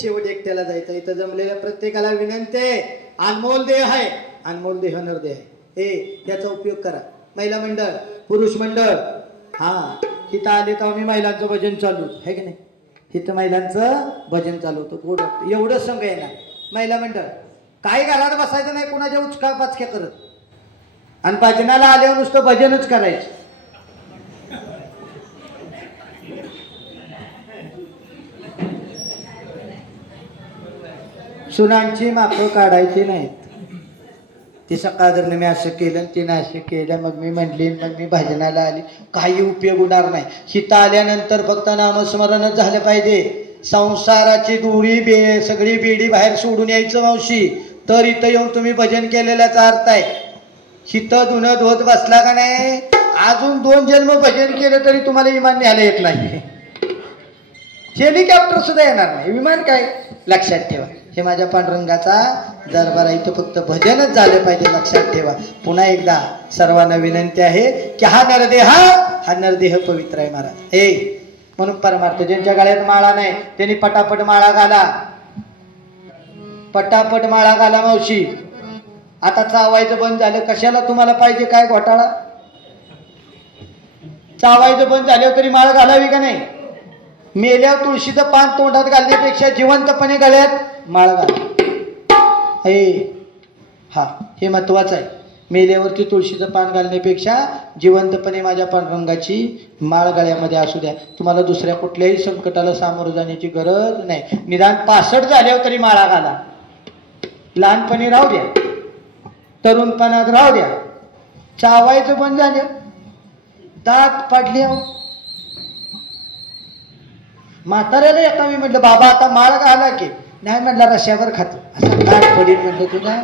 शेवट एकट्याला जायचं. इथं जमलेल्या प्रत्येकाला विनंती आहे, अनमोल देह आहे, अनमोल देह नरदेह आहे, त्याचा उपयोग करा. महिला मंडळ, पुरुष मंडळ, हा इथं आले तर आम्ही महिलांचं भजन चालू आहे की नाही. इथं महिलांचं भजन चालू होतं. गोड एवढं संघ येणार. महिला मंडळ काही घरात बसायचं नाही, कुणाच्या उचका पाचक्या करत, आणि भजनाला आल्यावर नुसतं भजनच करायचं. सुनांची माफं काढायची नाहीत. ती सकाळ जर मी असं केलं, तिनं असं केलं, मग मी म्हणली, मग मी भजनाला आली, काही उपयोग होणार नाही. हिता आल्यानंतर फक्त नामस्मरणच झालं पाहिजे. संसाराची दुरी सगळी बेडी बाहेर सोडून यायचं मावशी, तर इथं येऊन तुम्ही भजन केलेल्याचा अर्थ आहे. हिथं धुणं धुवत बसला का नाही, अजून 2 जन्म भजन केलं तरी तुम्हाला विमान न्यायला येत नाही. हेलिकॉप्टर सुद्धा येणार नाही, विमान काय. लक्षात ठेवा, हे माझ्या पांडुरंगाचा दरबार आहे. इथं फक्त भजनच झालं पाहिजे. लक्षात ठेवा. पुन्हा एकदा सर्वांना विनंती आहे की हा नरदेह पवित्र आहे महाराज. हे म्हणून परमार्थ, ज्यांच्या गळ्यात माळा नाही त्यांनी पटापट माळा घाला, पटापट माळा घाला मावशी. आता चावायचं बंद झालं, कशाला तुम्हाला पाहिजे काय घोटाळा. चावायचं बंद झाल्यावर तरी माळ घालावी का नाही. मेल्यावर तुळशीचं पान तोंडात घालण्यापेक्षा जिवंतपणे गळ्यात माळ घाला. हा हे महत्वाचं आहे. मेल्यावरती तुळशीचं पान घालण्यापेक्षा जिवंतपणे माझ्या पांडुरंगाची माळ गळ्यामध्ये असू द्या. तुम्हाला दुसऱ्या कुठल्याही संकटाला सामोरं जाण्याची गरज नाही. निदान 65 झाल्यावर तरी माळा घाला. लहानपणी राहू द्या, तरुणपणात राहू द्या. चावायचं बंद झालं, दात पडले. म्हाताऱ्याला एका मी म्हटलं, बाबा आता माळ घाला की. नाही म्हटलं, रश्यावर खातो. असं दात पडील म्हटलं, तुझा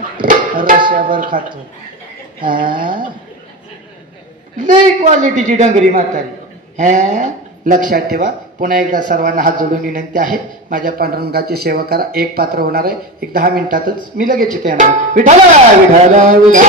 रश्यावर खातो. लई क्वालिटीची डंगरी म्हातारी. लक्षात ठेवा. पुन्हा एकदा सर्वांना हात जोडून विनंती आहे, माझ्या पांडुरंगाची सेवा करा. एक पात्र होणार आहे, एक 10 मिनिटातच मी लगेच इथे येणार. विठाला विठाला विठा.